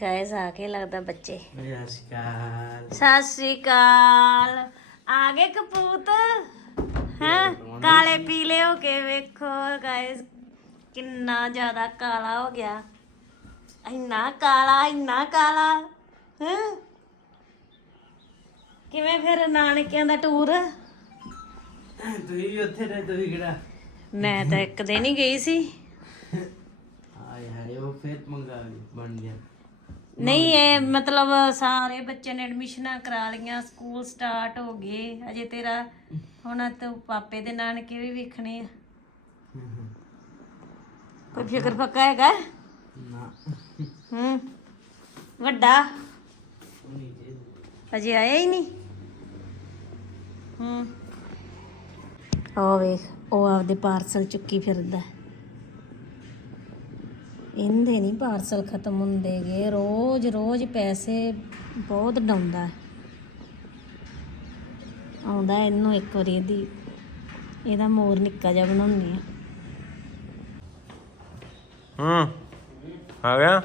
Guys ਆ ਕੇ ਲੱਗਦਾ ਬੱਚੇ। ਸਤਿ ਸ੍ਰੀ ਅਕਾਲ। ਆ ਗਏ ਕਪੂਤ ਹੈ? ਕਾਲੇ ਪੀਲੇ ਹੋ ਕੇ ਵੇਖੋ ਗਾਇਸ ਕਿੰਨਾ ਜ਼ਿਆਦਾ ਕਾਲਾ ਹੋ ਗਿਆ। ਇੰਨਾ ਕਾਲਾ ਇੰਨਾ ਕਾਲਾ। ਹੈ? ਕਿਵੇਂ ਫਿਰ ਨਾਨਕਿਆਂ ਦਾ ਟੂਰ? ਤੁਸੀਂ ਵੀ ਉੱਥੇ ਰਹੇ ਤੁਸੀਂ ਕਿਹੜਾ? ਮੈਂ ਤਾਂ ਇੱਕ ਦਿਨ ਹੀ ਗਈ ਸੀ। ਆਏ ਹਾਏ ਉਹ ਫੇਰ ਮੰਗਾ ਬਣ ਗਿਆ। ਨਹੀਂ ਇਹ ਮਤਲਬ ਸਾਰੇ ਬੱਚਿਆਂ ਨੇ ਐਡਮਿਸ਼ਨਾਂ ਕਰਾ ਲਈਆਂ ਸਕੂਲ ਸਟਾਰਟ ਹੋ ਗਏ। ਅਜੇ ਤੇਰਾ ਹੁਣ ਤੂੰ ਪਾਪੇ ਦੇ ਨਾਨਕੇ ਵੀ ਵੇਖਣੇ ਆ। ਕੋਈ ਫਿਕਰ ਫੱਕਾ ਹੈਗਾ? ਨਾ। ਹੂੰ ਵੱਡਾ? ਅਜੇ ਆਇਆ ਹੀ ਨਹੀਂ? ਹੂੰ। ਉਹ ਵੇਖ ਉਹ ਆਪਦੇ ਪਾਰਸਲ ਚੁੱਕੀ ਫਿਰਦਾ। ਇਹਦੇ ਨਹੀਂ ਪਾਰਸਲ ਖਤਮ ਹੁੰਦੇਗੇ ਰੋਜ਼ ਰੋਜ਼ ਪੈਸੇ ਬਹੁਤ ਡਾਉਂਦਾ। ਆਉਂਦਾ ਇਹਨੂੰ ਇੱਕ ਵਾਰੀ ਇਹਦੀ। ਇਹਦਾ ਮੋਰ ਨਿੱਕਾ ਜਿਹਾ ਬਣਾਉਣੀ ਆ ਹੂੰ ਆ ਗਿਆ?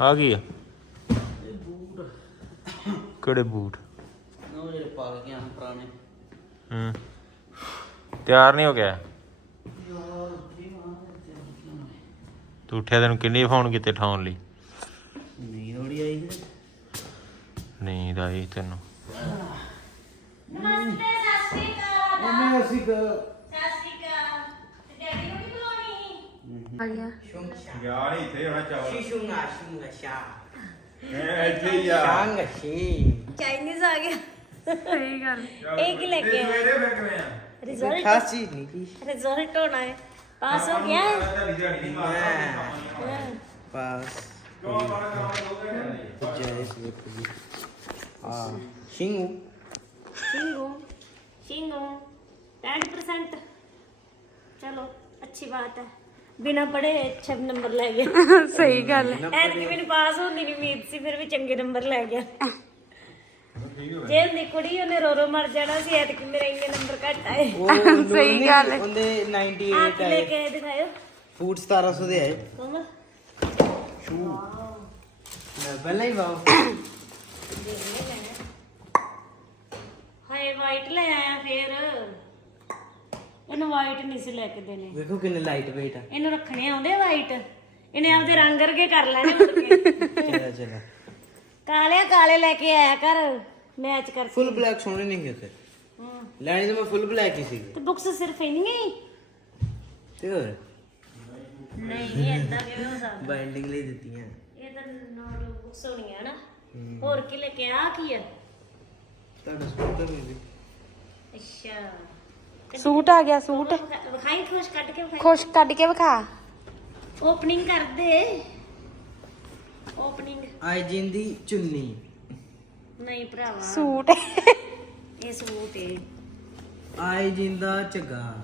ਆ ਗਈ ਆ। ਕਿਹੜੇ ਬੂਟ? ਨੋ ਜਿਹੜੇ ਪਾ ਕੇ ਆਣ ਪੁਰਾਣੇ। ਹੂੰ। ਤਿਆਰ ਨਹੀਂ ਹੋ ਗਿਆ? ਤੂੰ ਉੱਠਿਆ ਤੈਨੂੰ ਕਿੰਨੇ ਫੋਨ ਕੀਤੇ ਠਾਉਣ ਲਈ? ਨਹੀਂ ਥੋੜੀ ਆਈ ਹੈ? ਨੀਂਦ ਆਈ ਤੈਨੂੰ। ਨਮਸਤੇ ਸਤਿ ਸ਼੍ਰੀ ਅਕਾਲ। ਉਹਨੇ ਅਸੀਂ ਕ ਸਤਿ ਸ਼੍ਰੀ ਅਕਾਲ। ਤੇ ਡੈਡੀ ਨੂੰ ਵੀ ਬੁਲਾਉਣੀ ਆ ਗਿਆ। ਯਾਰ ਇੱਥੇ ਹੋਣਾ ਚਾਵਲ। ਸ਼ਿਸ਼ੂਗਾ ਸ਼ੂਗਾ। ਸ਼ਾ ਇੱਥੇ ਹੀ ਸ਼ਾਂਗ ਸ਼ੀ ਚਾਈਨੀਜ਼ ਆ ਗਿਆ। ਸਹੀ ਗੱਲ। ਇਹ ਕੀ ਲੈ ਕੇ ਆਇਆ? ਮੇਰੇ ਫੇਕ ਰਹੇ ਆ ਰਿਜ਼ਲਟ ਖਾਸੀ ਨਹੀਂ ਰਿਜ਼ਲਟ ਹੋਣਾ ਹੈ। ਪਾਸ ਹੋ ਗਿਆ ਹੈ? ਹਾਂ। ਪਾਸ ਜੈ ਸ੍ਰੀ ਜੀ ਆ ਸ਼ਿੰਗੂ ਸਿੰਗੂ ਸਿੰਗੂ 10% ਚਲੋ ਅੱਛੀ ਬਾਤ ਹੈ ਬਿਨਾ ਪੜੇ ਅੱਛਾ ਨੰਬਰ ਲੈ ਗਿਆ ਸਹੀ ਗੱਲ ਐਤਕੀ ਮੈਨੂੰ ਪਾਸ ਹੋਣ ਦੀ ਨਹੀਂ ਉਮੀਦ ਸੀ ਫਿਰ ਵੀ ਚੰਗੇ ਨੰਬਰ ਲੈ ਗਿਆ ਜੇ ਹੁੰਦੀ ਕੁੜੀ ਉਹਨੇ ਰੋ ਰੋ ਮਰ ਜਾਣਾ ਸੀ ਐਤਕੀ ਮੇਰੇ ਇੰਨੇ ਨੰਬਰ ਘੱਟ ਆਏ। ਉਹ ਸਹੀ ਗੱਲ ਹੈ। ਉਹਦੇ 98 ਆ ਕੀ ਲੈ ਆਏ ਕੇ ਆਏ ਦਿਖਾਇਓ। ਫੂਡ 1700 ਦੇ ਆਏ। ਕੋਮਲ। ਸ਼ੂ। ਮੈਂ ਪਹਿਲਾਂ ਹੀ ਵਾਓ। ਹਾਏ ਵਾਈਟ ਲੈ ਆਇਆ ਫੇਰ। ਇਹਨੂੰ ਵਾਈਟ ਨਹੀਂ ਸੀ ਲੈ ਕੇ ਦੇਣੇ। ਵੇਖੋ ਕਿੰਨੇ ਲਾਈਟ weight ਆ। ਇਹਨੂੰ ਰੱਖਣੇ ਆਉਂਦੇ ਵਾਈਟ ਇਹਨੇ ਆਪਦੇ ਰੰਗ ਵਰਗੇ ਕਰ ਲੈਣੇ ਮੁੜ ਕੇ ਚਲਾ ਚਲਾ। ਕਾਲੇ ਕਾਲੇ ਲੈ ਕੇ ਆਇਆ ਕਰ। ਮੈਚ ਕਰ ਫੁੱਲ ਬਲੈਕ ਸੋਹਣੇ ਨਹੀਂ ਹੁੰਦੇ ਹਾਂ ਲੈਣੀ ਤਾਂ ਮੈਂ ਫੁੱਲ ਬਲੈਕ ਹੀ ਸੀ ਤੇ ਬੁੱਕਸ ਸਿਰਫ ਇੰਨੀਆਂ ਹੀ? ਤੇ ਹੋਰ? ਨਹੀਂ ਇਹ ਤਾਂ ਨੋਟ ਬੁੱਕਸ ਸੂਟ ਆ ਗਿਆ ਸੂਟ। ਖੁਸ਼ ਕੱਢ ਕੇ ਵਿਖਾ। ਓਪਨਿੰਗ ਕਰਦੇ ਓਪਨਿੰਗ ਆਈ ਜਿੰਦੀ ਚੁੰਨੀ। ਨਹੀਂ ਭਰਾਵਾ। ਸੂਟ। ਇਹ ਸੂਟ ਏ। ਆਈ ਜਿੰਦਾ ਝੱਗਾ।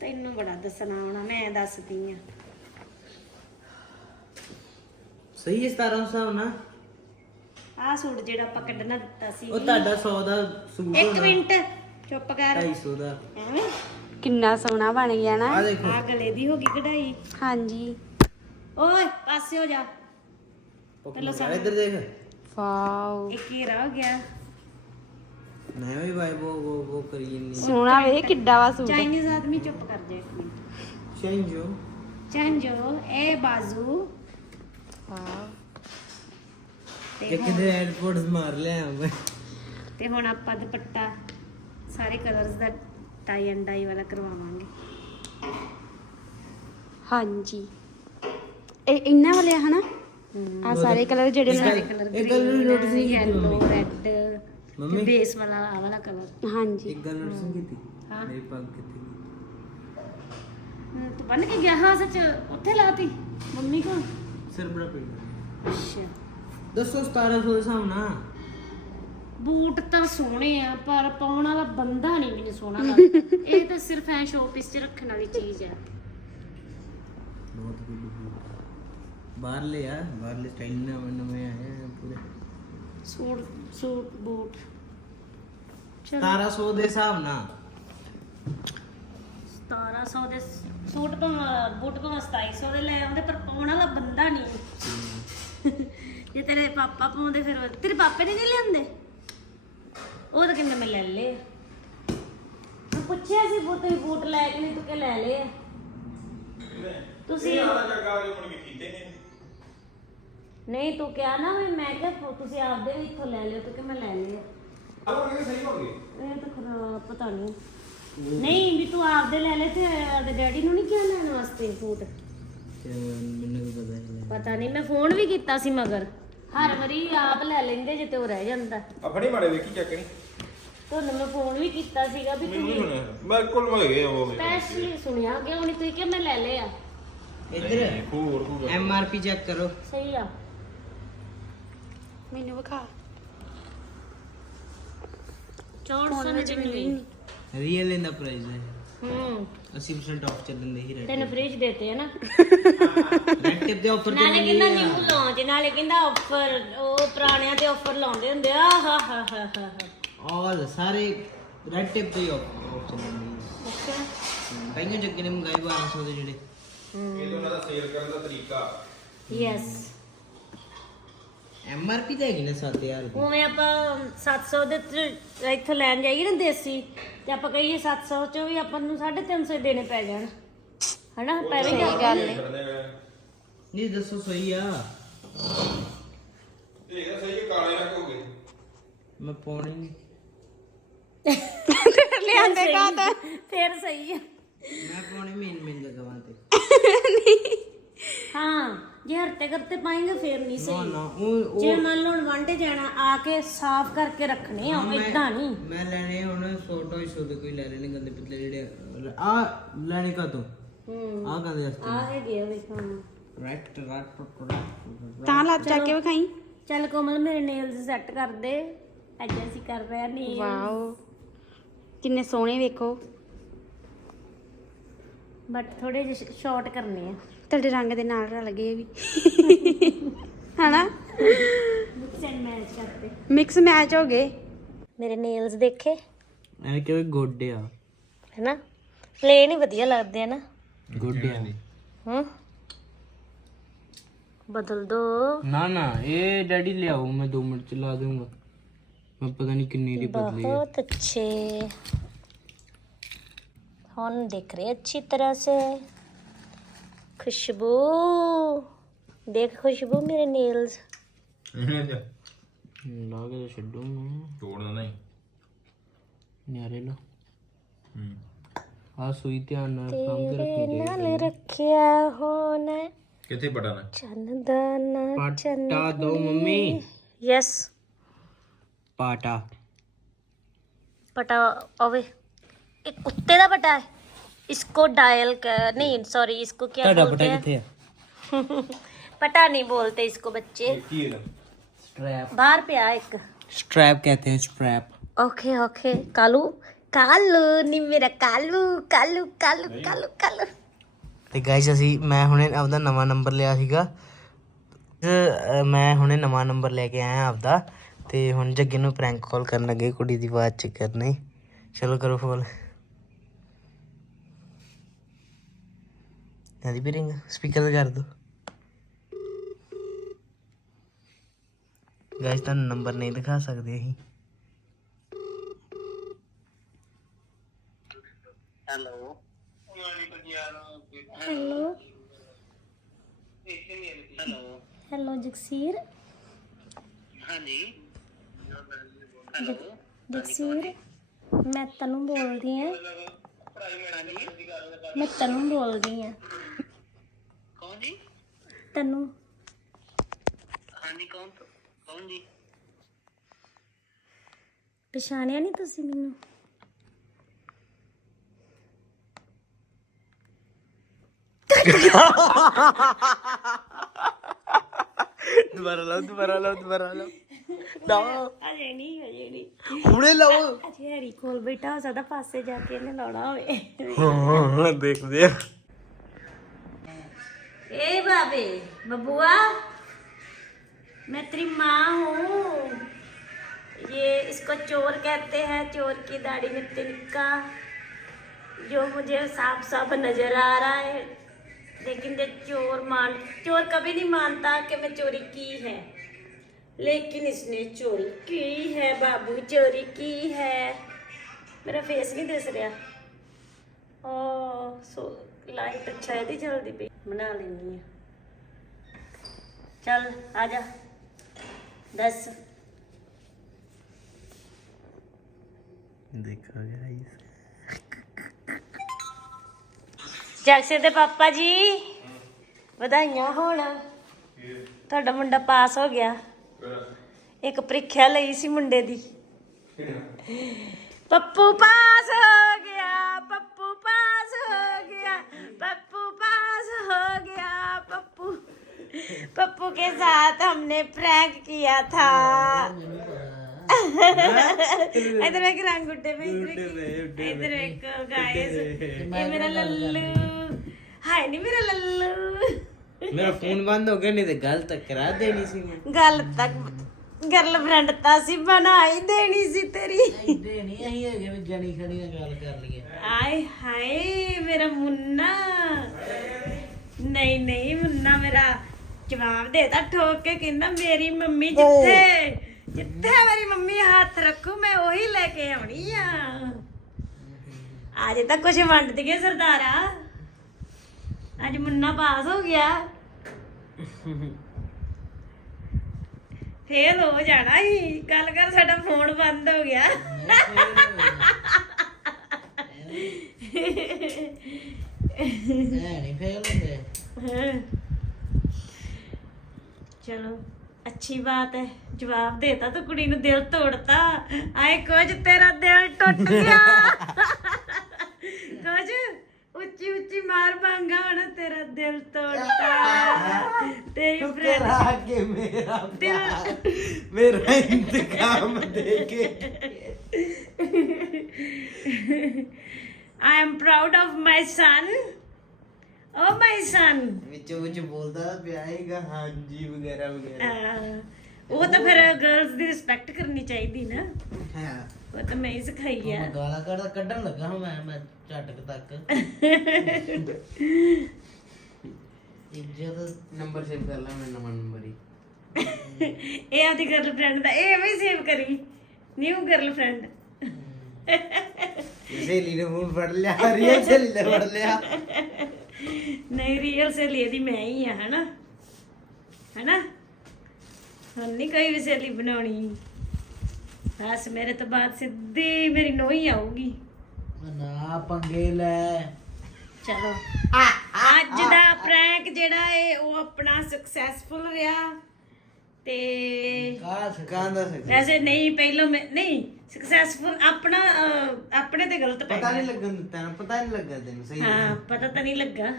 ਤੈਨੂੰ ਬੜਾ ਦੱਸਣਾ ਆਉਣਾ ਮੈਂ ਦੱਸਦੀ ਆ। ਸਹੀ ਹੈ 1700 ਨਾ ਆਹ ਸੂਟ ਜਿਹੜਾ ਆਪਾਂ ਕੱਢਣਾ ਦਿੱਤਾ ਸੀ। ਉਹ ਤੁਹਾਡਾ 100 ਦਾ ਸੂਟ ਇੱਕ ਹੋਣਾ। ਮਿੰਟ ਚੁੱਪ ਕਰ। 250 ਦਾ। ਐਵੇਂ ਕਿੰਨਾ ਸੋਹਣਾ ਬਣ ਗਿਆ ਨਾ। ਆ ਦੇਖੋ। ਆ ਗਲੇ ਦੀ ਹੋ ਗਈ ਕਢਾਈ। ਹਾਂਜੀ। ਓਏ ਪਾਸੇ ਹੋ ਜਾ। ਪਹਿਲਾਂ ਸਾਰੇ ਇੱਧਰ ਦੇਖ। ਵਾਓ। ਇੱਕ ਹੀ ਰਹਿ ਗਿਆ। ਮੈਂ ਵੀ ਬਾਈ ਬੋ ਬੋ ਬੋ ਕਰੀ ਜੰਨੀ ਸੋਹਣਾ ਵੇ ਕਿੱਡਾ ਵਾ ਸੂਟ। ਚਾਈਨੀਜ਼ ਆਦਮੀ ਚੁੱਪ ਕਰ ਜਾ ਇੱਕ ਮਿੰਟ। ਚੇਂਜੋ ਚੰਜੋ ਇਹ ਬਾਜ਼ੂ। ਵਾਓ। ਤੇ ਕਿ ਕਿਤੇ 에어ਪੋਰਟਸ ਮਾਰ ਲਿਆ ਮੈਂ। ਤੇ ਹੁਣ ਆਪਾਂ ਦੁਪੱਟਾ ਸਾਰੇ ਕਲਰਸ ਦਾ ਟਾਈ ਐਂਡ ਡਾਈ ਵਾਲਾ ਕਰਵਾਵਾਂਗੇ। ਹਾਂਜੀ। ਇਹ ਇਹਨਾਂ ਵਾਲੇ ਆ ਹਨਾ? ਆ ਸਾਰੇ ਕਲਰ ਜਿਹੜੇ ਨੇ ਸਾਰੇ ਕਲਰ ਗੱਲ ਨੂੰ ਨੋਟਿਸ ਨਹੀਂ ਕੀਤੀ ਯੈਲੋ ਰੈੱਡ ਮੰਮੀ। ਬੇਸ ਵਾਲਾ ਆ ਵਾਲਾ ਕਲਰ। ਹਾਂਜੀ। ਇੱਕ ਗੱਲ ਨੋਟਿਸ ਨਹੀਂ ਕੀਤੀ? ਹਾਂ। ਮੇਰੀ ਪੱਗ ਕਿੱਥੇ ਗਈ? ਤੂੰ ਬੰਨ ਕੇ ਗਿਆ ਹਾਂ ਸੱਚ। ਉੱਥੇ ਲਾਤੀ ਮੰਮੀ ਕੋਲ। ਸਿਰ ਬੜਾ ਪੀੜਾ ਅੱਛਾ। ਦੱਸੋ 1700 ਦੇ ਹਿਸਾਬ ਨਾਲ। ਬੂਟ ਤਾਂ ਸੋਹਣੇ ਆ ਪਰ ਪਾਉਣ ਵਾਲਾ ਬੰਦਾ ਨਹੀਂ ਮੈਨੂੰ ਸੋਹਣਾ ਲੱਗਦਾ। ਇਹ ਤਾਂ ਸਿਰਫ ਐ ਸ਼ੋਅ ਪੀਸ 'ਚ ਰੱਖਣ ਵਾਲੀ ਚੀਜ਼ ਆ। ਬਹੁਤ ਬਾਹਰਲੇ ਆ ਬਾਹਰਲੇ ਸਟਾਈਲ ਨਵੇਂ ਨਵੇਂ ਆਏ ਆ ਪੂਰੇ। Suit suit boot. 1700 ਦੇ ਹਿਸਾਬ ਨਾਲ। 1700 ਦੇ ਸੂਟ ਭਾਵੇਂ ਬੂਟ ਭਾਵੇਂ 2700 ਦੇ ਲੈ ਆਉਂਦੇ ਪਰ ਪਾਉਣ ਵਾਲਾ ਬੰਦਾ ਨਹੀਂ। ਜੇ ਤੇਰੇ ਪਾਪਾ ਪਾਉਂਦੇ ਫਿਰ ਉਹ- ਤੇਰੇ ਪਾਪੇ ਨੇ ਨਹੀਂ ਲਿਆਂਦੇ ਉਹ ਤਾਂ ਕਹਿੰਦੇ ਮੈਂ ਲੈ ਲਏ ਮੈਂ ਪੁੱਛਿਆ ਸੀ ਬੂਟ ਬੂਟ ਲੈ ਕੇ ਨਹੀਂ ਤੂੰ ਕਿ ਲੈ ਲਏ ਆ? ਤੁਸੀਂ ਨਹੀਂ ਤੂੰ ਕਿਹਾ ਨਾ ਵੀ ਮੈਂ ਕਿਹਾ ਤੁਸੀਂ ਆਪਦੇ ਵੀ ਇੱਥੋਂ ਲੈ ਲਿਓ ਤੂੰ ਕਿ ਮੈਂ ਲੈ ਲਏ ਆ। ਇਹ ਤਾਂ ਖਰਾ ਪਤਾ ਨਹੀਂ। ਨਹੀਂ ਵੀ ਤੂੰ ਆਪਦੇ ਲੈ ਲੈ ਤੇ ਆਪਦੇ ਡੈਡੀ ਨੂੰ ਨਹੀਂ ਕਿਹਾ ਲੈਣ ਵਾਸਤੇ ਬੂਟ ਤੇ ਮੈਨੂੰ ਵੀ ਪਤਾ ਨਹੀਂ ਪਤਾ ਨਹੀਂ ਮੈਂ ਫੋਨ ਵੀ ਕੀਤਾ ਸੀ ਮਗਰ। ਹਰ ਵਾਰੀ ਆਪ ਲੈ ਲੈਂਦੇ ਜੇ ਤੇ ਉਹ ਰਹਿ ਜਾਂਦਾ। ਆ ਫੜੀ ਮਾੜੇ ਵੇਖੀ ਚੱਕ ਨਹੀਂ ਤੁਹਾਨੂੰ ਮੈਂ ਫੋਨ ਵੀ ਕੀਤਾ ਸੀਗਾ ਵੀ ਮੈਨੂੰ ਤੂੰ ਸੁਣਿਆ। ਮੇਰੇ ਕੋਲ ਮਲ ਗਏ ਉਹ ਸਪੈਸ਼ਲੀ ਸੁਣਿਆ ਕਿ ਹੁਣ ਤੁਸੀਂ ਕਿ ਮੈਂ ਲੈ ਲਿਆ ਇੱਧਰ ਹੋਰ ਹੋਰ ਐਮ ਆਰ ਪੀ ਚੈੱਕ ਕਰੋ। ਸਹੀ ਆ। ਮੈਨੂੰ ਵਿਖਾ। 499 ਰੀਅਲ ਇਨ ਦਾ ਪ੍ਰਾਈਸ ਹੈ। ਹੂੰ। 80% ਆਫ ਚੱਲਣ ਦੇ ਹੀ ਰੈਡ ਤੈਨੂੰ ਫ੍ਰਿਜ ਦੇਤੇ ਹੈ ਨਾ। ਰੈਡ ਟਿਪ ਦੇ ਆਫਰ ਨਾਲੇ ਕਹਿੰਦਾ ਨਿਊ ਲਾਂਚ ਨਾਲੇ ਕਹਿੰਦਾ ਆਫਰ ਉਹ ਪੁਰਾਣਿਆਂ ਤੇ ਆਫਰ ਲਾਉਂਦੇ ਹੁੰਦੇ ਆ। ਹਾ ਹਾ ਹਾ ਹਾ ਆਲ ਸਾਰੇ ਰੈਡ ਟਿਪ ਦੇ ਆਫਰ ਚੱਲਣ ਦੇ ਅੱਛਾ। ਕਈਆਂ ਜੱਗੇ ਨੇ ਮੰਗਾਏ 1200 ਦੇ ਜਿਹੜੇ। ਇਹ ਉਹਨਾਂ ਦਾ ਸੇਲ ਕਰਨ ਦਾ ਤਰੀਕਾ। ਯੈਸ ਐਮ ਆਰ ਪੀ ਤਾਂ ਹੈਗੀ ਨਾ 7000 ਦੀ ਉਵੇਂ ਆਪਾਂ 700 ਦੇ ਚ ਇੱਥੋਂ ਲੈਣ ਜਾਈਏ ਨਾ ਦੇਸੀ ਤੇ ਆਪਾਂ ਕਹੀਏ 700 ਚੋਂ ਵੀ ਆਪਾਂ ਨੂੰ 350 ਦੇਣੇ ਪੈ ਜਾਣ। ਹਨਾ? ਪੈ ਵੀ ਸਹੀ ਗੱਲ ਹੈ ਨਹੀਂ ਦੱਸੋ ਸਹੀ ਆ। ਇਹ ਤਾਂ ਸਹੀ ਹੈ, ਕਾਲੇ ਰੰਗ ਹੋ ਗਏ। ਮੈਂ ਪਾਉਣੀ ਨਹੀਂ ਲਿਆਂਦੇ ਕਾ ਤਾਂ ਫੇਰ ਸਹੀ ਆ। ਮੈਂ ਪਾਉਣੀ ਮੇਨ ਮੇਨ ਜਗ੍ਹਾ ਤੇ। ਹਾਂ। ਜੇ ਹਰਤੇ ਕਰਤੇ ਪਾਏਂਗੇ ਫੇਰ ਨਹੀਂ ਨਾ ਸਹੀ। ਨਾ ਉਹ ਜੇ ਉਹ ਮੰਨ ਲਓ ਵਾਂਡੇ ਜਾਣਾ ਆ ਕੇ ਸਾਫ਼ ਕਰਕੇ ਰੱਖਣੇ ਆ ਮੈਂ- ਇਦਾਂ ਨਹੀਂ। ਮੈਂ ਲੈਣੇ ਹੁਣ 100 250 ਦੇ ਕੋਈ ਲੈ ਲੈਣੇ ਗੰਦੇ ਪਿੱਤਲੇ ਜਿਹੜੇ ਆ ਲੈਣੇ ਕਾ ਤੋਂ ਹੂੰ। ਆ ਕਾਦੇ ਵਾਸਤੇ ਆ ਹੈਗੇ ਆ ਵੇਖੋ ਰੈਟ ਰੈਟ ਤਾਂ ਲੱਤ ਚੱਕ ਕੇ ਵਿਖਾਈ। ਚੱਲ ਕੋਮਲ ਮੇਰੇ ਨੇਲਸ ਸੈੱਟ ਕਰ ਦੇ। ਅੱਜ ਅਸੀਂ ਕਰ ਰਹੇ ਆ ਨੇਲ ਵਾਓ। ਕਿੰਨੇ ਸੋਹਣੇ ਵੇਖੋ। ਬਟ ਥੋੜੇ ਜਿਹੇ ਸ਼ਾਰਟ ਕਰਨੇ ਆ। ਤੁਹਾਡੇ ਰੰਗ ਦੇ ਨਾਲ ਰਲ ਗਏ ਵੀ। ਹਨਾ? ਮਿਕਸ ਐਂਡ ਮੈਚ ਕਰਤੇ ਮਿਕਸ ਮੈਚ ਹੋ ਗਏ। ਮੇਰੇ ਨੇਲਸ ਦੇਖੇ? ਐਵੇਂ ਕਿਵੇਂ ਗੋਡੇ ਆ। ਹੈਨਾ? ਪਲੇਨ ਹੀ ਵਧੀਆ ਲੱਗਦੇ ਆ ਗੋਡੇ ਆ। ਹੂੰ? ਬਦਲ ਦੋ। ਨਾ ਨਾ ਇਹ ਡੈਡੀ ਲਿਆਓ ਮੈਂ 2 ਮਿੰਟ ਚ ਲਾ ਦੂੰਗਾ ਮੈਂ ਪਤਾ ਨਹੀਂ ਕਿੰਨੇ ਦੀ ਬਦਲੀ ਬਹੁਤ ਅੱਛੇ। ਹੁਣ ਦੇਖ ਰਹੇ ਅੱਛੀ ਤਰ੍ਹਾਂ ਸੇ। ਖੁਸ਼ਬੂ। ਦੇਖ ਖੁਸ਼ਬੂ ਮੇਰੇ ਨੇਲਸ ਲਾ ਕੇ ਤਾਂ ਤੋੜਨਾ ਨਹੀਂ। ਨਿਆਰੇ ਲਾ। ਹੂੰ। ਸੂਈ ਧਿਆਨ ਨਾਲ ਸਾਂਭ ਰੱਖੀ ਦੇ ਨਾਲ ਰੱਖਿਆ ਹੋਣਾ ਕਿੱਥੇ ਪਟਾਣਾ? ਚੰਦਾ ਨਾ ਪਟਾ ਦੋ ਮੰਮੀ। ਯੈਸ ਪਾਟਾ। ਪਟਾ ਓਵੇ। ਇਹ ਕੁੱਤੇ ਦਾ ਪਟਾ ਹੈ। इसको डायल कर नहीं सॉरी इसको क्या ਤੁਹਾਡਾ बोलते ਪਟਾ हैं ਕਿੱਥੇ ਆ पटा नहीं बोलते इसको बच्चे ਕੀ ਹੈ ਸਟ੍ਰੈਪ बाहर पे आ एक स्ट्रैप कहते हैं strap okay okay Kalu Kalu नी मेरा कालू कालू कालू कालू कालू ਤੇ ਗਾਇਸ ਅਸੀਂ ਮੈਂ ਹੁਣੇ ਆਪਦਾ ਨਵਾਂ ਨੰਬਰ ਲਿਆ ਸੀਗਾ ਅਹ ਮੈਂ ਹੁਣੇ ਨਵਾਂ ਨੰਬਰ ਲੈ ਕੇ ਆਇਆ ਆਪਦਾ ਤੇ ਹੁਣ ਜੱਗੇ ਨੂੰ ਪ੍ਰੈਂਕ ਕਾਲ ਕਰਨ ਲੱਗੇ ਕੁੜੀ ਦੀ ਆਵਾਜ਼ ਚੈੱਕ ਕਰਨੀ ਚਲੋ ਕਰੋ ਫੋਨ ਨਾਲੀ ਵੀ ਰਿੰਗ ਸਪੀਕਰ ਤੇ ਦੋ ਗਾਇਸ ਤੁਹਾਨੂੰ ਨੰਬਰ ਨਹੀਂ ਦਿਖਾ ਸਕਦੇ ਅਸੀਂ ਹੈਲੋ ਹੈਲੋ ਹੈਲੋ ਹਾਂਜੀ ਹੈਲੋ ਮੈਂ ਤਨੂ ਬੋਲਦੀ ਹਾਂ ਮੈਂ ਤੈਨੂੰ ਬੋਲਦੀ ਆ ਕੌਣ ਜੀ? ਤੈਨੂੰ। ਹਾਂਜੀ ਕੌਣ ਕੌਣ ਜੀ? ਪਛਾਣਿਆ ਨਹੀਂ ਤੁਸੀਂ ਮੈਨੂੰ? ਦੁਬਾਰਾ ਲਾਓ ਦੁਬਾਰਾ ਲਾਓ ਦੁਬਾਰਾ ਲਾਓ। ਅਜੇ ਨਹੀਂ ਅਜੇ ਨਹੀਂ ਹੁਣੇ ਲਾਓ ਅਜੇ ਹਰੀ ਕੋਲ ਬੈਠਾ ਹੋ ਸਕਦਾ ਪਾਸੇ ਜਾ ਕੇ ਇਹਨੇ ਲਾਉਣਾ ਹੋਵੇ ਹਾਂ ਦੇਖਦੇ ਆ ए बाबे बबुआ मैं तेरी माँ हूँ ये इसको चोर कहते हैं चोर की दाढ़ी में तिनका जो मुझे साफ साफ नजर आ रहा है लेकिन ये चोर मान चोर कभी नहीं मानता कि मैं चोरी की है लेकिन इसने चोरी की है बाबू चोरी की है मेरा फेस नहीं दिस रहा ओ सो लाइट अच्छा है दी जल्दी पे बना लेनी है चल आजा दस ਦੇਖੋ ਗਾਇਸ ਜਗਸੇ ਦੇ ਪਾਪਾ ਜੀ ਵਧਾਈਆਂ ਹੋਣ ਤੁਹਾਡਾ ਮੁੰਡਾ ਪਾਸ ਹੋ ਗਿਆ ਇੱਕ ਪ੍ਰੀਖਿਆ ਲਈ ਸੀ ਮੁੰਡੇ ਦੀ ਪੱਪੂ ਪਾਸ ਹੋ ਗਿਆ ਪੱਪੂ ਪਾਸ ਹੋ ਗਿਆ पप्पू पास हो गया पप्पू पप्पू के साथ हमने प्रैंक किया था इधर एक रंगुट्टे में इधर इधर एक गाइस ये मेरा लल्लू हाय नहीं मेरा लल्लू ਮੇਰਾ ਫੋਨ ਬੰਦ ਹੋ ਗਿਆ ਨਹੀਂ ਤੇ ਗੱਲ ਤਾਂ ਕਰਾ ਦੇਣੀ ਸੀ ਮੈਂ। ਗੱਲ ਤੱਕ ਗਰਲਫ੍ਰੈਂਡ ਤਾਂ ਸੀ ਬਣਾ ਹੀ ਦੇਣੀ ਸੀ ਤੇਰੀ। ਨਹੀਂ ਅਸੀਂ ਹੈਗੇ ਵੀ ਜਣੀ ਖਣੀ ਨਾਲ ਗੱਲ ਕਰ ਲਈਏ। ਆਏ ਹਾਏ ਮੇਰਾ ਮੁੰਨਾ। ਨਹੀਂ ਨਹੀਂ ਮੁੰਨਾ ਮੇਰਾ ਜਵਾਬ ਦੇਤਾ ਠੋਕ ਕੇ ਕਹਿੰਦਾ ਮੇਰੀ ਮੰਮੀ ਜਿੱਥੇ ਜਿੱਥੇ ਮੇਰੀ ਮੰਮੀ ਹੱਥ ਰੱਖੂ ਮੈਂ ਉਹੀ ਲੈ ਕੇ ਆਉਣੀ ਆ। ਅੱਜ ਤਾਂ ਕੁਝ ਵੰਡ ਦਈਏ ਸਰਦਾਰਾ। ਅੱਜ ਮੁੰਨਾ ਪਾਸ ਹੋ ਗਿਆ। ਫੇਲ ਹੋ ਜਾਣਾ ਹੀ ਗੱਲ ਕਰ ਸਾਡਾ ਫੋਨ ਬੰਦ ਹੋ ਗਿਆ। ਨਹੀਂ ਫੇਲ ਹੁੰਦੇ। हाँ। ਚਲੋ ਅੱਛੀ ਬਾਤ ਹੈ ਜਵਾਬ ਦੇਤਾ ਤੂੰ ਕੁੜੀ ਨੂੰ ਦਿਲ ਤੋੜਤਾ। ਆਏ ਕੁਝ ਤੇਰਾ ਦਿਲ ਟੁੱਟ ਗਿਆ। ਉੱਚੀ ਉੱਚੀ ਮਾਰ ਬਾਂਗਾ ਹੁਣ ਤੇਰਾ ਦਿਲ ਤੋੜਤਾ ਤੇਰੀ ਫਰੈਂਡ ਕਰਾ ਕੇ ਮੇਰਾ ਪਿਆਰ ਮੇਰਾ ਇੰਤਕਾਮ ਦੇ ਕੇ। I am proud of my son. Oh my son. ਵਿੱਚੋਂ ਵਿੱਚ ਬੋਲਦਾ ਪਿਆ ਹੈਗਾ ਹਾਂਜੀ ਵਗੈਰਾ ਵਗੈਰਾ। ਉਹ ਤਾਂ ਫਿਰ ਗਰਲਸ ਦੀ ਰਿਸਪੈਕਟ ਕਰਨੀ ਚਾਹੀਦੀ ਨਾ। ਹਾਂ। ਉਹ ਤਾਂ ਮੈਂ ਹੀ ਸਿਖਾਈ ਆ। ਗਾਲਾਂ ਕੱਢ ਕੱਢਣ ਲੱਗਾ ਹਾਂ ਮੈਂ ਮੈਂ ਝਟਕ ਤੱਕ। ਇੱਜ਼ਤ। ਨੰਬਰ ਸੇਵ ਕਰ ਲਾ ਮੈਂ ਨਵਾਂ ਨੰਬਰ ਹੀ। ਇਹ ਆਪਦੀ ਗਰਲਫ੍ਰੈਂਡ ਦਾ ਇਹ ਐਵੇਂ ਸੇਵ ਕਰੀ। ਨਿਊ ਗਰਲਫ੍ਰੈਂਡ ਸਹੇਲੀ ਨੇ ਫੋਨ ਫੜ ਲਿਆ ਰੀਆ ਸਹੇਲੀ ਨੇ ਫੜ ਲਿਆ। ਨਹੀਂ ਰੀਅਲ ਸਹੇਲੀ ਇਹਦੀ ਮੈਂ ਹੀ ਆ ਹਨਾ? ਹਨਾ? ਹੁਣ ਨਹੀਂ ਕੋਈ ਵੀ ਸਹੇਲੀ ਬਣਾਉਣੀ। ਬਸ ਮੇਰੇ ਤੋਂ ਬਾਅਦ ਸਿੱਧੀ ਮੇਰੀ ਹੀ ਆਊਗੀ। ਨਾ ਪੰਗੇ ਲੈ। ਚਲੋ। ਅੱਜ ਦਾ ਪ੍ਰੈਂਕ ਜਿਹੜਾ ਏ ਉਹ ਆਪਣਾ ਸਕਸੈਸਫੁਲ ਰਿਹਾ। ਤੇ ਕਾ ਸਕਾਂਦਾ ਸੇ? ਵੈਸੇ ਨਹੀਂ ਪਹਿਲੋਂ ਮੈਂ ਨਹੀਂ ਸਕਸੈਸਫੁਲ ਆਪਣਾ ਅਹ, ਆਪਣੇ ਤੇ ਗਲਤ ਪੈ ਪਤਾ ਗਿਆ। ਨਹੀਂ ਲੱਗਣ ਦਿੱਤਾ ਨਾ ਪਤਾ ਨਹੀਂ ਲੱਗਾ ਤੈਨੂੰ ਸਹੀ ਹਾਂ ਪਤਾ ਤਾਂ ਨਹੀਂ ਲੱਗਾ।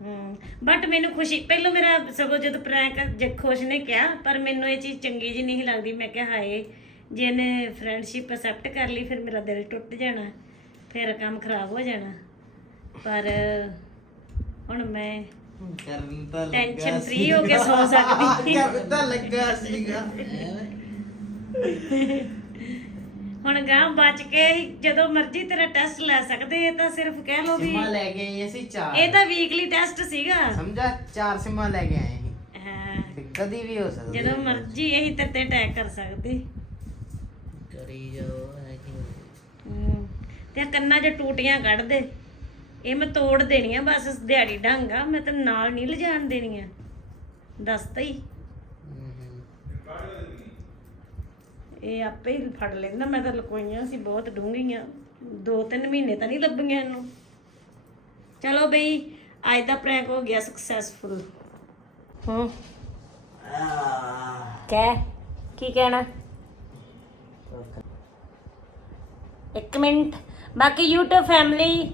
ਹੂੰ। ਬਟ ਮੈਨੂੰ ਖੁਸ਼ੀ ਪਹਿਲੋਂ ਮੇਰਾ ਸਗੋਂ ਜਦੋਂ ਪ੍ਰੈਂਕ ਜੇ ਖੁਸ਼ ਨੇ ਕਿਹਾ ਪਰ ਮੈਨੂੰ ਇਹ ਚੀਜ਼ ਚੰਗੀ ਜੀ ਨਹੀਂ ਲੱਗਦੀ। ਮੈਂ ਕਿਹਾ ਹਾਏ ਜੇ ਇਹਨੇ ਫਰੈਂਡਸ਼ਿਪ ਅਸੈਪਟ ਕਰ ਲਈ ਫਿਰ ਮੇਰਾ ਦਿਲ ਟੁੱਟ ਜਾਣਾ ਫਿਰ ਕੰਮ ਖਰਾਬ ਹੋ ਜਾਣਾ। ਪਰ ਹੁਣ ਮੈਂ ਕਰਨ ਤਾਂ ਲੱਗਾ ਟੈਨਸ਼ਨ ਫ੍ਰੀ ਹੋ ਕੇ ਸੌ ਸਕਦੀ। ਕਰਨ ਤਾਂ ਲੱਗਾ ਸੀਗਾ। ਹੁਣ ਗਾਂ ਬਚ ਕੇ ਹੀ ਜਦੋਂ ਮਰਜ਼ੀ ਤੇਰਾ ਟੈਸਟ ਲੈ ਸਕਦੇ ਇਹ ਤਾਂ ਸਿਰਫ ਕਹਿ ਲਓ ਵੀ ਸਿਮਾ ਲੈ ਕੇ ਆਏ ਅਸੀਂ ਚਾਰ। ਇਹ ਤਾਂ ਵੀਕਲੀ ਟੈਸਟ ਸੀਗਾ। ਸਮਝਾ? ਚਾਰ ਸਿਮਾ ਲੈ ਕੇ ਆਏ ਹਾਂ। ਕਦੀ ਵੀ ਹੋ ਸਕਦਾ ਜਦੋਂ ਮਰਜ਼ੀ ਇਹੀ ਤੇ ਅਟੈਕ ਕਰ ਸਕਦੇ। ਕਰੀ ਜਾਓ ਕਿਉਂ? ਹਮ, ਤੇ ਆਹ ਕੰਨਾਂ 'ਚ ਟੂਟੀਆਂ ਕੱਢ ਦੇ। ਇਹ ਮੈਂ ਤੋੜ ਦੇਣੀਆਂ ਬਸ ਦਿਹਾੜੀ ਢੰਗਾ ਮੈਂ ਤਾਂ ਨਾਲ ਨਹੀਂ ਲਿਜਾਣ ਦੇਣੀਆਂ। ਦੱਸਤਾ ਹੀ। ਇਹ ਆਪੇ ਹੀ ਫੜ ਲੈਂਦਾ ਮੈਂ ਤਾਂ ਲਕੋਈਆਂ ਸੀ ਬਹੁਤ ਡੂੰਘੀਆਂ। ਦੋ ਤਿੰਨ ਮਹੀਨੇ ਤਾਂ ਨਹੀਂ ਲੱਭੀਆਂ ਇਹਨੂੰ। ਚਲੋ ਬਈ ਅੱਜ ਦਾ ਪ੍ਰੈਂਕ ਹੋ ਗਿਆ ਸਕਸੈਸਫੁਲ ਹੂੰ ਕਹਿ ਕੀ ਕਹਿਣਾ? ਇੱਕ ਮਿੰਟ। ਬਾਕੀ YouTube ਫੈਮਿਲੀ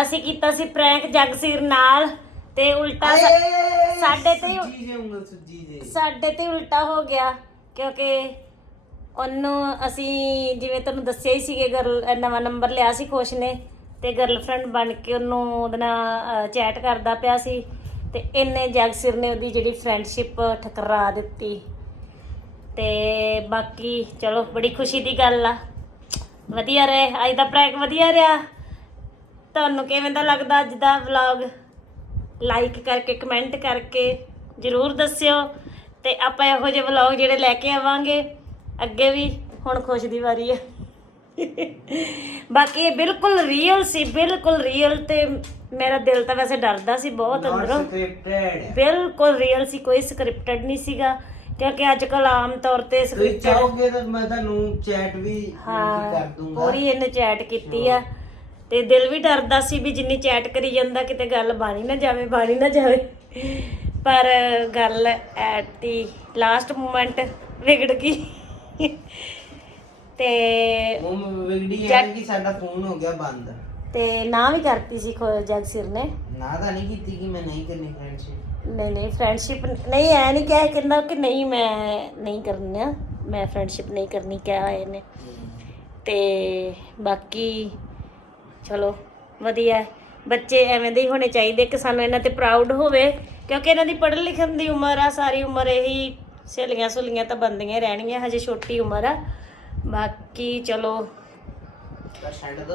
ਅਸੀਂ ਕੀਤਾ ਸੀ ਪ੍ਰੈਂਕ ਜਗਸੀਰ ਨਾਲ ਤੇ ਉਲਟਾ ਸਾ- ਸਾਡੇ ਤੇ ਹੀ- ਸੁੱਜੀ ਜੇ ਉਂਗਲ ਸੁੱਜੀ ਜੇ। ਸਾਡੇ ਤੇ ਉਲਟਾ ਹੋ ਗਿਆ ਕਿਉਂਕਿ ਉਹਨੂੰ ਅਸੀਂ ਜਿਵੇਂ ਤੁਹਾਨੂੰ ਦੱਸਿਆ ਹੀ ਸੀਗੇ ਗਰਲ ਨਵਾਂ ਨੰਬਰ ਲਿਆ ਸੀ ਖੁਸ਼ ਨੇ ਤੇ ਗਰਲਫ੍ਰੈਂਡ ਬਣ ਕੇ ਉਹਨੂੰ ਉਹਦੇ ਨਾਲ ਚੈਟ ਕਰਦਾ ਪਿਆ ਸੀ ਤੇ ਇਹਨੇ ਜਗਸਿਰ ਨੇ ਉਹਦੀ ਜਿਹੜੀ ਫਰੈਂਡਸ਼ਿਪ ਠਕਰਾ ਦਿੱਤੀ। ਤੇ ਬਾਕੀ ਚਲੋ ਬੜੀ ਖੁਸ਼ੀ ਦੀ ਗੱਲ ਆ। ਵਧੀਆ ਰਹੇ ਅੱਜ ਦਾ ਪ੍ਰੈਂਕ ਵਧੀਆ ਰਿਹਾ। ਤੁਹਾਨੂੰ ਕਿਵੇਂ ਦਾ ਲੱਗਦਾ ਅੱਜ ਦਾ ਵਲੌਗ ਲਾਈਕ ਕਰਕੇ ਕਮੈਂਟ ਕਰਕੇ ਜਰੂਰ ਦੱਸਿਓ। ਤੇ ਆਪਾਂ ਇਹੋ ਜਿਹੇ ਵਲੌਗ ਜਿਹੜੇ ਲੈ ਕੇ ਆਵਾਂਗੇ ਅੱਗੇ ਵੀ ਹੁਣ ਖੁਸ਼ ਦੀ ਵਾਰੀ ਆ। ਬਾਕੀ ਇਹ ਬਿਲਕੁਲ ਰੀਅਲ ਸੀ ਬਿਲਕੁਲ ਰੀਅਲ ਤੇ ਮੇਰਾ ਦਿਲ ਤਾਂ ਵੈਸੇ ਡਰਦਾ ਸੀ ਬਹੁਤ ਅੰਦਰੋਂ। ਬਿਲਕੁਲ ਰੀਅਲ ਸੀ ਕੋਈ ਸਕ੍ਰਿਪਟਡ ਨਹੀਂ ਸੀਗਾ। ਕਿਉਂਕਿ ਅੱਜ ਕੱਲ ਆਮ ਤੌਰ ਤੇ ਤੁਸੀਂ ਸਕ੍ਰਿਪਟਡ ਚਾਹੋਗੇ ਤਾਂ ਮੈਂ ਤੁਹਾਨੂੰ ਚੈਟ ਵੀ ਕਰ ਦੂੰਗਾ। ਪੂਰੀ ਇਹਨੇ ਚੈਟ ਕੀਤੀ ਆ। ਤੇ ਦਿਲ ਵੀ ਡਰਦਾ ਸੀ ਵੀ ਜਿੰਨੀ ਚੈਟ ਕਰੀ ਜਾਂਦਾ ਕਿਤੇ ਗੱਲ ਬਾਣੀ ਨਾ ਜਾਵੇ ਬਾਣੀ ਨਾ ਜਾਵੇ। ਪਰ ਗੱਲ ਐਟ ਦੀ ਲਾਸਟ ਮੂਮੈਂਟ ਵਿਗੜ ਗਈ। ਤੇ ਉਹ ਵਿਗੜੀ ਹੈ ਕਿ ਸਾਡਾ ਫੋਨ ਹੋ ਗਿਆ ਬੰਦ? ਤੇ ਨਾ ਵੀ ਕਰਤੀ ਸੀ ਖੋ ਜਗਸਿਰ ਨੇ। ਨਾ ਤਾਂ ਨਹੀਂ ਕੀਤੀ ਕਿ ਮੈਂ ਨਹੀਂ ਕਰਨੀ ਫਰੈਂਡਸ਼ਿਪ ਨਹੀਂ ਨਹੀਂ ਫਰੈਂਡਸ਼ਿਪ ਨਹੀਂ ਐ ਨਹੀਂ ਕਿਹਾ ਕਹਿੰਦਾ ਕਿ ਨਹੀਂ ਮੈਂ ਨਹੀਂ ਕਰਨੀ ਆ। ਮੈਂ ਫਰੈਂਡਸ਼ਿਪ ਨਹੀਂ ਕਰਨੀ ਕਿਹਾ ਇਹਨੇ। ਤੇ ਬਾਕੀ ਚਲੋ ਵਧੀਆ। ਹੈ। ਬੱਚੇ ਐਵੇਂ ਦੇ ਹੀ ਹੋਣੇ ਚਾਹੀਦੇ ਕਿ ਸਾਨੂੰ ਇਹਨਾਂ ਤੇ ਪ੍ਰਾਊਡ ਹੋਵੇ। ਕਿਉਂਕਿ ਇਹਨਾਂ ਦੀ ਪੜ੍ਹਨ ਲਿਖਣ ਦੀ ਉਮਰ ਆ ਸਾਰੀ ਉਮਰ ਇਹੀ ਸਹੇਲੀਆਂ ਸੁਲੀਆਂ ਤਾਂ ਬੰਦੀਆਂ ਰਹਿਣਗੀਆਂ ਹਜੇ ਛੋਟੀ ਉਮਰ ਆ। ਬਾਕੀ ਚਲੋ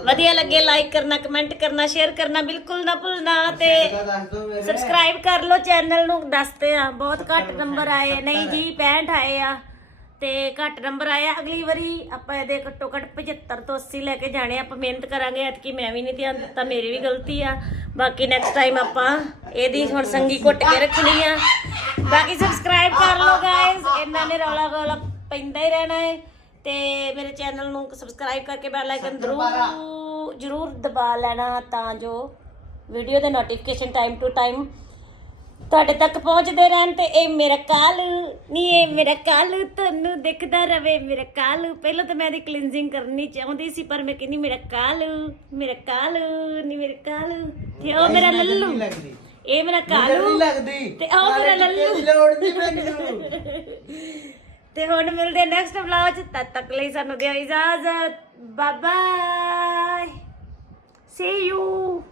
ਵਧੀਆ ਲੱਗੇ ਲਾਈਕ ਕਰਨਾ ਕਮੈਂਟ ਕਰਨਾ ਸ਼ੇਅਰ ਕਰਨਾ ਬਿਲਕੁਲ ਨਾ ਭੁੱਲਣਾ ਤੇ ਸਬਸਕ੍ਰਾਈਬ ਕਰ ਲਓ ਚੈਨਲ ਨੂੰ। ਦੱਸਦੇ ਆ ਬਹੁਤ ਘੱਟ ਨੰਬਰ ਆਏ। ਨਹੀਂ ਜੀ 65 ਆਏ ਆ ਤੇ ਘੱਟ ਨੰਬਰ ਆਏ ਆ। ਅਗਲੀ ਵਾਰੀ ਆਪਾਂ ਇਹਦੇ ਘੱਟੋ ਘੱਟ 75 ਤੋਂ 80 ਲੈ ਕੇ ਜਾਣੇ ਆ। ਆਪਾਂ ਮਿਹਨਤ ਕਰਾਂਗੇ ਐਤਕੀ ਮੈਂ ਵੀ ਨਹੀਂ ਧਿਆਨ ਦਿੱਤਾ ਮੇਰੀ ਵੀ ਗਲਤੀ ਆ। ਬਾਕੀ ਨੈਕਸਟ ਟਾਈਮ ਆਪਾਂ ਇਹਦੀ ਹੁਣ ਸੰਗੀ ਘੁੱਟ ਕੇ ਰੱਖਣੀ ਆ। ਬਾਕੀ ਸਬਸਕ੍ਰਾਈਬ ਕਰ ਲਓ ਗਾਇਜ਼ ਇਹਨਾਂ ਨੇ ਰੌਲਾ ਗੋਲਾ ਪੈਂਦਾ ਹੀ ਰਹਿਣਾ ਹੈ ਤੇ ਮੇਰੇ ਚੈਨਲ ਨੂੰ ਸਬਸਕ੍ਰਾਈਬ ਕਰਕੇ ਬੈਲ ਆਈਕਨ ਜ਼ਰੂਰ ਜ਼ਰੂਰ ਦਬਾ ਲੈਣਾ ਤਾਂ ਜੋ ਵੀਡੀਓ ਦੇ ਨੋਟੀਫਿਕੇਸ਼ਨ ਟਾਈਮ ਟੂ ਟਾਈਮ ਤੁਹਾਡੇ ਤੱਕ ਪਹੁੰਚਦੇ ਰਹਿਣ ਤੇ ਇਹ ਮੇਰਾ ਕਾਲੂ ਨਹੀਂ ਇਹ ਮੇਰਾ ਕਾਲੂ ਤੁਹਾਨੂੰ ਦਿਖਦਾ ਰਵੇ ਮੇਰਾ ਕਾਲੂ। ਪਹਿਲਾਂ ਤਾਂ ਮੈਂ ਇਹਦੀ ਕਲੀਨਜ਼ਿੰਗ ਕਰਨੀ ਚਾਹੁੰਦੀ ਸੀ ਪਰ ਮੈਂ ਕਹਿੰਦੀ ਮੇਰਾ ਕਾਲੂ ਮੇਰਾ ਕਾਲੂ ਨਹੀਂ ਮੇਰਾ ਕਾਲੂ। ਤੇ ਉਹ ਮੇਰਾ ਲੱਲੂ। ਇਹ ਮੇਰਾ ਨਹੀਂ ਕਾਲੂ। ਲੱਗਦੀ। ਤੇ ਉਹ ਮੇਰਾ ਲੱਲੂ। ਲੋੜ ਨਹੀਂ ਮੈਨੂੰ। ਤੇ ਹੁਣ ਮਿਲਦੇ ਨੈਕਸਟ ਵਲੌਗ ਚ। ਤਦ ਤੱਕ ਲਈ ਸਾਨੂੰ ਦਿਓ ਇਜਾਜ਼ਤ। Bye bye see you